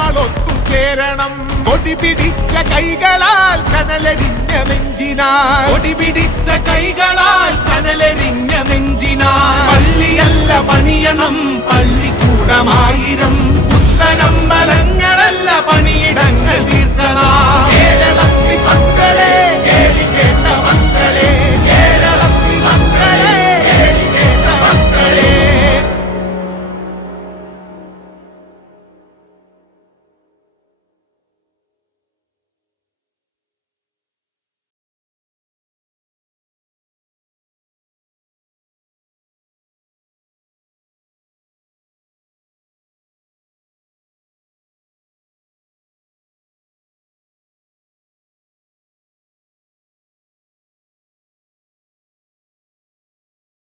നമ്മൾ ഒത്തുചേരണം. കൊടി പിടിച്ച കൈകളാൽ കനലെരിഞ്ഞ നെഞ്ചിനാൽ, കൊടി പിടിച്ച കൈകളാൽ കനലെരിഞ്ഞ നെഞ്ചിനാൽ പള്ളിയല്ല പണിയണം പള്ളിക്കൂടമായിരം.